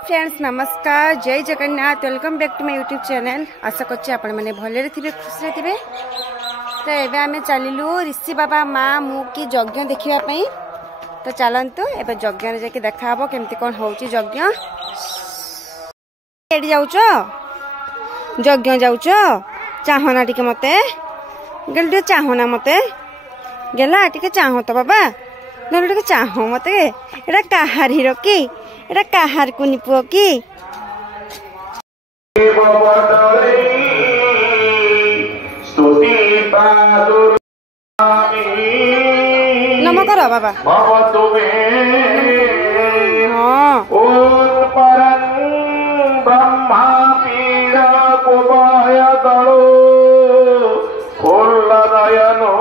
Friends नमस्कार, जय Jagannath. Welcome back to my YouTube channel. आशा करछि आपण माने भले थे, खुशी थे। तो एबे आमे चलिलु ऋषि बाबा माँ मु की यज्ञ देखिबा पई। तो चलंतु एबे यज्ञ रे जाके देखा हबो केमती कोन होउची यज्ञ। एडी जाउचो यज्ञ जाउचो चाहना टिके मते गेल टे चाहना मते गेला टिके चाहो तो बाबा गेल टिके चाहो मते। एडा काहार हिरो की एडा काहार कुनी पुओ की नम करो बाबा। हाँ ब्रह्मा पीड़ कुबाय दलो नयनो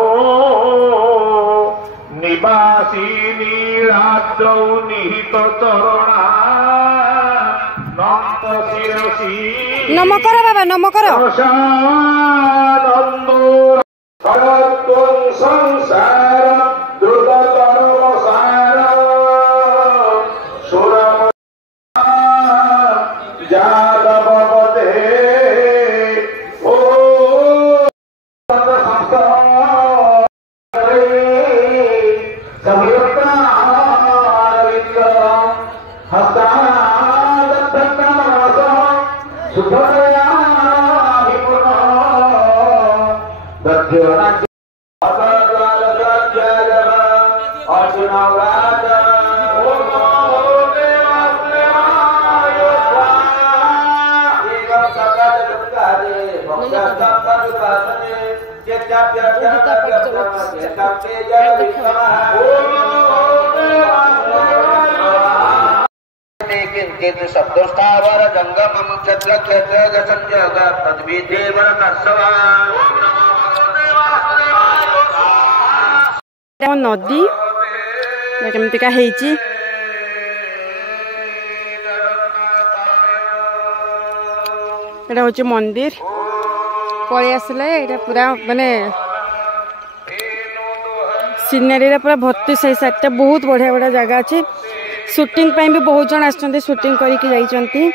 निवासी नीराद्रौ निहित चरणा नंत शिरसी नम करो बाबा, नम करो। संसार द्रुततर सार सुर जादव ओ शब्दोष्ठावर जंगम क्षेत्र क्षेत्र संजोग तद्विदेवर नर्सवा नदी केमतिका हेची एटा होची मंदिर पळी आसले। एटा पूरा माने सीनरी पूरा भर्ती से साइड बहुत बढ़िया बढ़िया जगह अच्छे। शूटिंग भी बहुत जन आसुँच शूटिंग करके जाइछंती।